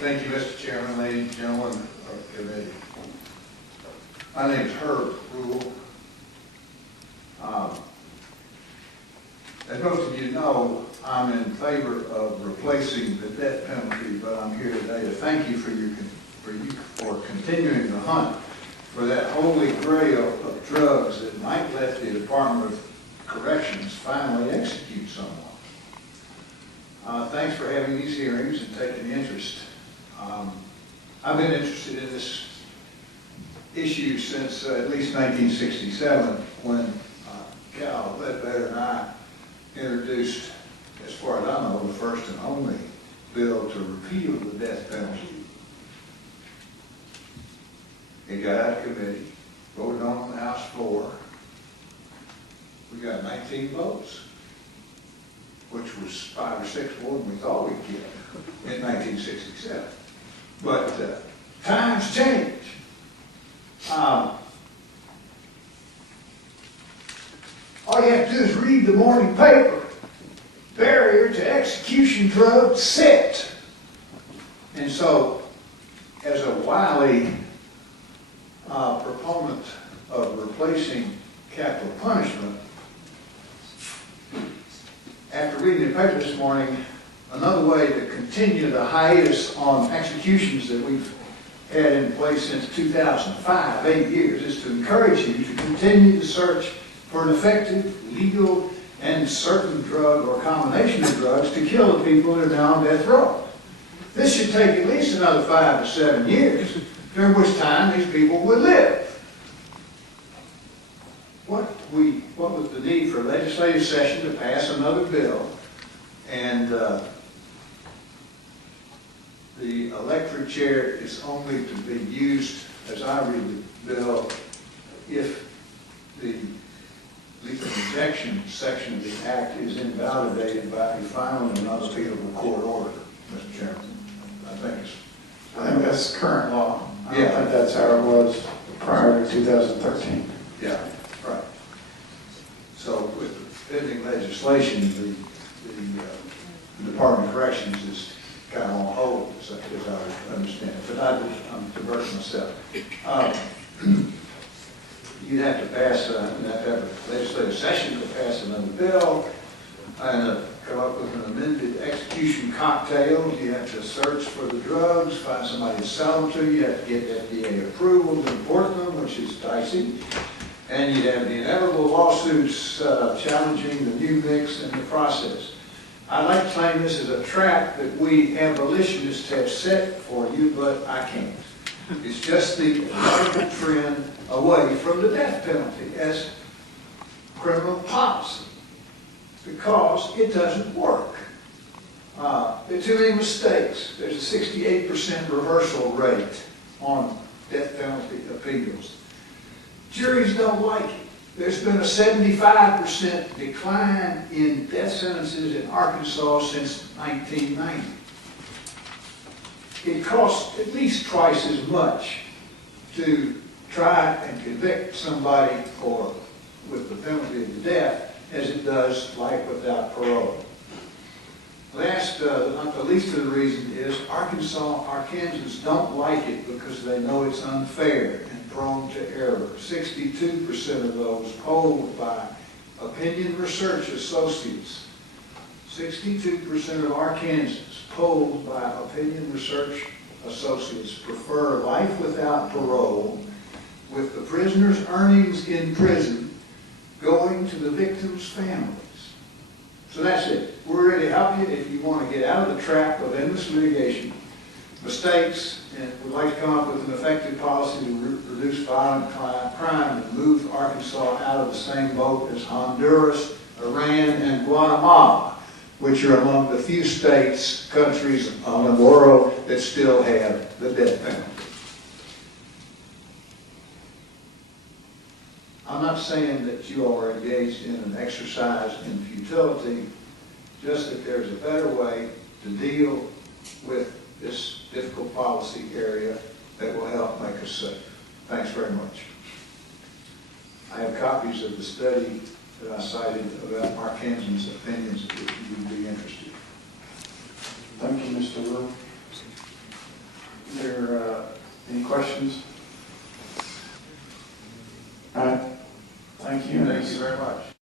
Thank you, Mr. Chairman, ladies and gentlemen of the committee. My name is Herb Rule. As most of you know, I'm in favor of replacing the death penalty, but I'm here today to thank you for continuing the hunt for that holy grail of drugs that might let the Department of Corrections finally execute someone. Thanks for having these hearings and taking interest. I've been interested in this issue since at least 1967, when Cal Ledbetter and I introduced, as far as I know, the first and only bill to repeal the death penalty. It got out of committee, voted on the House floor. We got 19 votes, which was 5 or 6 more than we thought we'd get in 1967. But times change. All you have to do is read the morning paper. Barrier to execution drug set. And so, as a wily proponent of replacing capital punishment, after reading the paper this morning, another way to continue the hiatus on executions that we've had in place since 2005, 8 years, is to encourage you to continue to search for an effective, legal, and certain drug or combination of drugs to kill the people that are now on death row. This should take at least another 5 to 7 years, during which time these people would live. What was the need for a legislative session to pass another bill, and the electric chair is only to be used, as I read the bill, if the lethal injection section of the Act is invalidated by a final and unappealable court order, Mr. Chairman. I think that's current law. I Yeah. don't think that's how it was prior to 2013. Yeah, right. So with the pending legislation, the Department of Corrections is kind of on hold, as I understand it. But I'm diverting myself. You'd have to pass, you'd have to have a legislative session to pass another bill and come up with an amended execution cocktail. You have to search for the drugs, find somebody to sell them to. You have to get FDA approval to import them, which is dicey. And you'd have the inevitable lawsuits challenging the new mix in the process. I'd like to claim this as a trap that we abolitionists have set for you, but I can't. It's just the logical trend away from the death penalty as criminal policy, because it doesn't work. There are too many mistakes. There's a 68% reversal rate on death penalty appeals. Juries don't like it. There's been a 75% decline in death sentences in Arkansas since 1990. It costs at least twice as much to try and convict somebody with the penalty of death as it does life without parole. Last, not the least of the reason is Arkansans don't like it because they know it's unfair and prone to error. 62% of those polled by opinion research associates, 62% of Arkansans polled by opinion research associates prefer life without parole, with the prisoner's earnings in prison going to the victim's families. So that's it. We're ready to help you if you want to get out of the trap of endless litigation, mistakes, and would like to come up with an effective policy to reduce violent crime and move Arkansas out of the same boat as Honduras, Iran, and Guatemala, which are among the few states, countries in the world that still have the death penalty. I'm not saying that you all are engaged in an exercise in futility, just that there's a better way to deal with this difficult policy area that will help make us safe. Thanks very much. I have copies of the study that I cited about Arkansans' opinions if you would be interested. Thank you, Mr. Will. questions? All right. Thank you. Thank you very much.